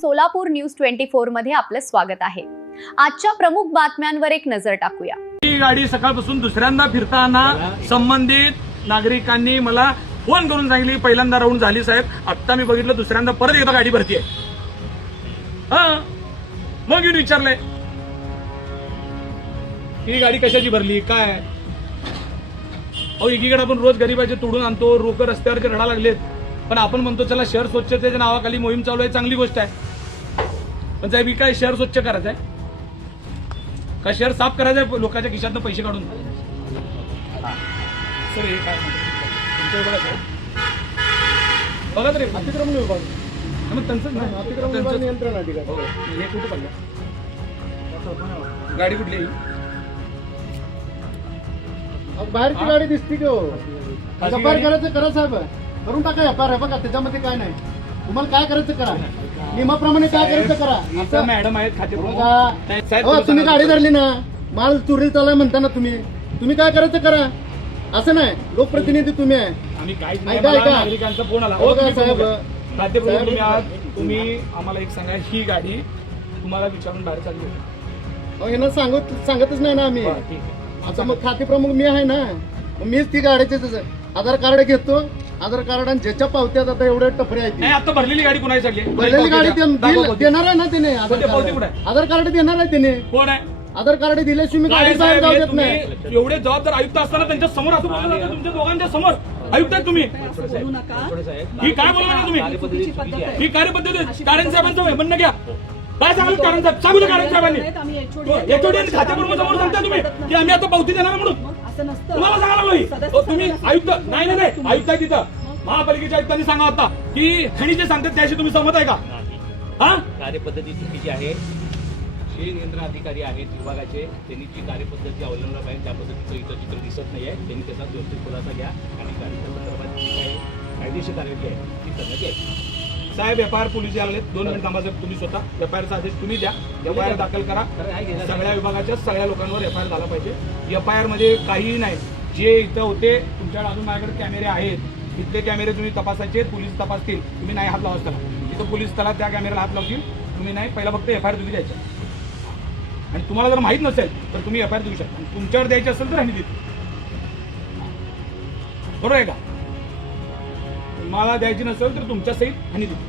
Solapur news 24 मध्ये आपलं स्वागत आहे। आजच्या प्रमुख बातम्यांवर एक नजर टाकूया। ही गाडी सकाळपासून दुसऱ्यांदा फिरताना संबंधित नागरिकांनी मला फोन करून सांगितली पहिल्यांदा राऊंड झाली साहेब, आता मी बघितलं दुसऱ्यांदा परत एकदा गाडी भरती आहे। मग येऊन विचारलंय ही गाडी कशाची भरली काय। अहो एकीकडे आपण रोज गरीबाचे तोडून आणतो, लोक रस्त्यावरचे रडा लागलेत, पण आपण म्हणतो चला शहर स्वच्छतेच्या नावाखाली मोहीम चालू आहे, चांगली गोष्ट आहे। पण साहेब ही काय शहर स्वच्छ करायचं आहे का शहर साफ करायचं आहे लोकांच्या खिशातनं पैसे काढून? सर हे काय तुमच्या बघा तरी अतिक्रमण विभाग मग त्यांचं नियंत्रण अधिकारी हे कुठं पडलं? गाडी कुठली बाहेरची गाडी दिसते की हो? एफआयआर करायचं करा साहेब, करून टाका एफआयआर। बघा त्याच्यामध्ये काय नाही, तुम्हाला काय करायचं करा, नियमाप्रमाणे काय करायचं करा। मॅडम आहेत खाते तुम्ही गाडी धरली ना, माल चोरी चाललाय म्हणता ना तुम्ही काय करायचं करा। असं नाही, लोकप्रतिनिधी तुम्ही आहे। आम्ही काय ऐका नागरिकांचा फोन आला साहेब, तुम्ही आम्हाला एक सांगा, ही गाडी तुम्हाला विचारून बाहेर चालली होती? यांना सांगतच नाही ना आम्ही। ठीक आहे, आता मग खाते प्रमुख मी आहे ना, मीच ती गाडीचे आधार कार्ड घेतो, आधार कार्ड आणि ज्याच्या पावत्यात आता एवढे टपरे आहेत। नाही आता भरलेली गाडी कोणाची चालली? भरलेली गाडी देणार आहे ना त्याने, आधार कार्ड देणार आहे त्याने। कोण आहे? आधार कार्ड दिल्याशिवाय मी गाडी बाहेर जाऊ देत नाही। एवढे जबाबदार आयुक्त असताना त्यांच्या समोर असं बोललं जातं, तुमच्या दोघांच्या समोर आयुक्त आहेत तुम्ही, ही काय बोलणार तुम्ही? ही कार्यपद्धती कारंजे साहेबांचं म्हणणं घ्या, काय सांगाल कारंजे साहेब? सांगू कारंजे साहेबांनी एचओडी आणि खाते प्रमुख समोर सांगता तुम्ही की आम्ही आता पावती देणार म्हणून? तुम्हाला सांगायला तुम्ही आयुक्त नाही आयुक्त आहे तिथं, महापालिकेच्या आयुक्तांनी सांगा आता की खणी जे सांगतात त्याशी तुम्ही सहमत आहे का? हा कार्यपद्धती चुकीची आहे। जे नियंत्रण अधिकारी आहेत विभागाचे त्यांनी जी कार्यपद्धती अवलंबला पाहिजे त्या पद्धतीचं इथं चित्र दिसत नाहीये। त्यांनी त्याचा व्यवस्थित खुलासा घ्या आणि कार्यक्रमासंदर्भात जी काही कायदेशीर कार्यवाही आहे ती करण्यात येईल। साहेब एफआयआर पोलीस आले, 2 मिनिट थांबायचं तुम्ही स्वतः एफआयआरचा आदेश तुम्ही द्या, एफआयआर दाखल करा। सगळ्या विभागाच्या सगळ्या लोकांवर एफआयआर झाला पाहिजे। एफआयआर मध्ये काहीही नाही, जे इथं होते तुमच्याकडे अजून माझ्याकडे कॅमेरे आहेत, इथले कॅमेरे तुम्ही तपासायचे, पोलीस तपासतील, तुम्ही नाही हात लावाच त्याला, तिथं पोलीस त्याला त्या कॅमेऱ्याला हात लावतील, तुम्ही नाही, पहिला फक्त एफआयआर तुम्ही द्यायचं। आणि तुम्हाला जर माहित नसेल तर तुम्ही एफआयआर देऊ शकता, आणि तुमच्यावर द्यायची असेल तर आम्ही देतो, बरोबर आहे का? तुम्हाला द्यायची नसेल तर तुमच्या सहित आणि देतो।